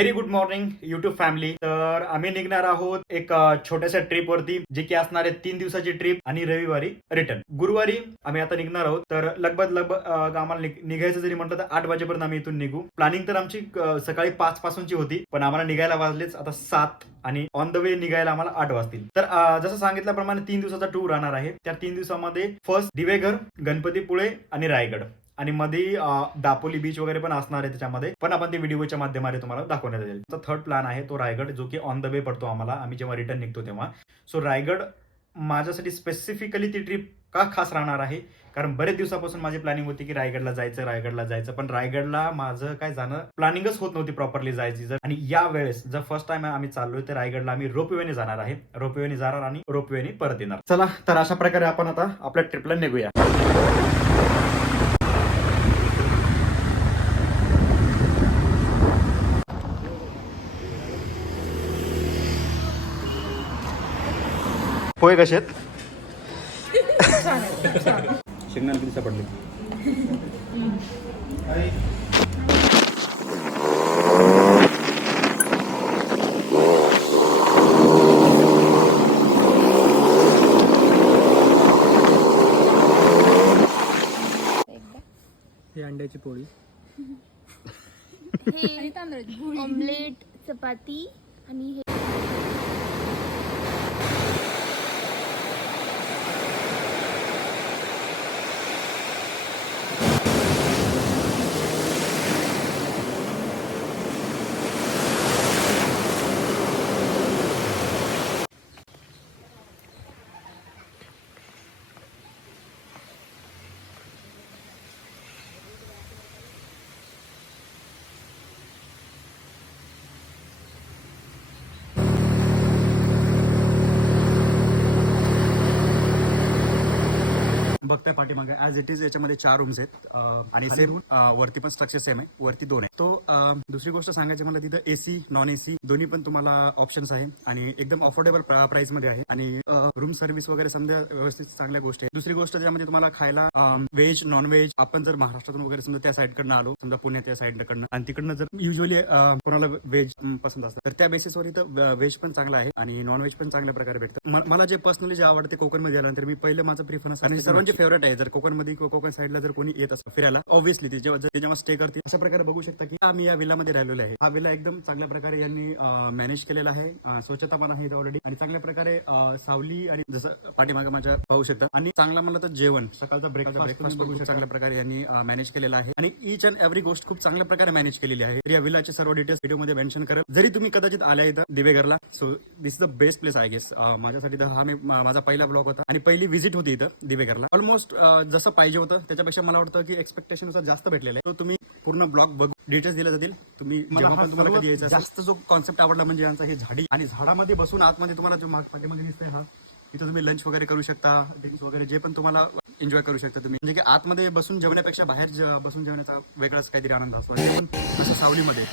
Very good morning YouTube family तर आम्ही निघणार आहोत एक छोट्याशा ट्रिप वरती जे की असणार आहे तीन दिवसाची ट्रिप आणि रविवारी रिटर्न गुरुवारी आम्ही आता निघणार आहोत. तर लगभग लगभग आम्हाला निघायचं जरी म्हटलं तर आठ वाजेपर्यंत आम्ही इथून निघू. प्लॅनिंग तर आमची सकाळी पाच पासूनची होती पण आम्हाला निघायला वाजलेच आता सात आणि ऑन द वे निघायला आम्हाला आठ वाजतील. तर जसं सांगितल्याप्रमाणे तीन दिवसाचा टूर राहणार आहे. त्या तीन दिवसामध्ये फर्स्ट दिवेघर गणपतीपुळे आणि रायगड. आणि मध्ये दापोली बीच वगैरे पण असणार आहे त्याच्यामध्ये. पण आपण ते व्हिडिओच्या माध्यमाने तुम्हाला दाखवण्यात येईल. थर्ड प्लॅन आहे तो रायगड जो की ऑन द वे पडतो आम्हाला. आम्ही जेव्हा रिटर्न निघतो तेव्हा. सो रायगड माझ्यासाठी स्पेसिफिकली ती ट्रिप का खास राहणार आहे? कारण बरेच दिवसापासून माझी प्लॅनिंग होती की रायगडला जायचं रायगडला जायचं. पण रायगडला माझं काय जाणं प्लॅनिंगच होत नव्हती प्रॉपरली जायची जर. आणि या वेळेस जर फर्स्ट टाइम आम्ही चाललोय तर रायगडला आम्ही रोपवेने जाणार आहे. रोपवेने जाणार आणि रोपवेने परत येणार. चला तर अशा प्रकारे आपण आता आपल्या ट्रिपला निघूया. पोहे कसे आहेत? शेंगदाणे किती सापडले? ही अंड्याची पोळी. हे ऑमलेट चपाती आणि हे बघताय पाठीमागे. ऍज इट इज याच्यामध्ये चार रूम्स आहेत. आणि सेम वरती पण स्ट्रक्चर सेम आहे. वरती दोन आहे तो दुसरी गोष्ट सांगायची मला तिथं एसी नॉन एसी दोन्ही पण तुम्हाला ऑप्शन्स आहे. आणि एकदम अफोर्डेबल प्राइसमध्ये आहे. आणि रूम सर्व्हिस वगैरे समजा व्यवस्थित चांगल्या गोष्टी आहे दुसरी गोष्ट ज्यामध्ये तुम्हाला खायला व्हेज नॉन व्हेज आपण जर महाराष्ट्रातून वगैरे समजा त्या साईडकडनं आलो समजा पुण्यात त्या साईडकडनं आणि तिकडनं जर युजली कोणाला व्हेज पसंत असतं तर त्या बेसिसवर इथं व्हेज पण चांगलं आहे. आणि नॉन व्हेज पण चांगल्या प्रकारे भेटतं. मला जे पर्सनली जे आवडते कोकणमध्ये आल्यानंतर मी पहिले माझं प्रिफरन्स आणि सर्वांची फेवरेट आहे. जर कोकणमध्ये किंवा कोकण साईडला जर कोणी येत असतं फिरायला ऑब्व्हियसली ते जेव्हा जेव्हा स्टे करतील अशा प्रकारे बघू शकता की आम्ही या विलामध्ये राहिलेलो आहे. हा विला एकदम चांगल्या प्रकारे यांनी मॅनेज केलेला आहे. स्वच्छता पण आहे ऑलरेडी आणि चांगल्या प्रकारे सावली आणि जसं पाठीमागे माझ्या पाहू शकता आणि चांगलं म्हणलं तर जेवण. सकाळचा ब्रेकफास्ट बघू शकता. चांगल्या प्रकारे यांनी मॅनेज केलेला आहे. आणि इच अँड एव्हरी गोष्ट खूप चांगल्या प्रकारे मॅनेज केलेली आहे. या विलाचे सर्व डिटेल्स व्हिडिओमध्ये मेन्शन करेल. जरी तुम्ही कदाचित आल्या इथं दिवेघरला so this is the best place I guess माझ्यासाठी तर हा मी माझा पहिला ब्लॉग होता. आणि पहिली व्हिजिट होती इथं दिवेघरला. ऑलमोस्ट जसं पाहिजे होतं त्याच्यापेक्षा मला वाटतं की एक्सपेक्टेशन जास्त भेटलेलं आहे. तो तुम्ही पूर्ण ब्लॉग बघ डिटेल्स दिले जातील. तुम्ही जेव्हा पण तुम्हाला कधी यायचं जास्त जो कॉन्सेप्ट आवडला म्हणजे यांचा हे झाडी. आणि झाडामध्ये बसून आतमध्ये तुम्हाला जो माग पाठीमध्ये दिसतंय हा इथं तुम्ही लंच वगैरे करू शकता ड्रिंक्स वगैरे जे पण तुम्हाला एन्जॉय करू शकता तुम्ही. म्हणजे की आतमध्ये बसून जेवण्यापेक्षा बाहेर बसून जेवण्याचा वेगळाच काहीतरी आनंद असतो. पण असं सावलीमध्ये.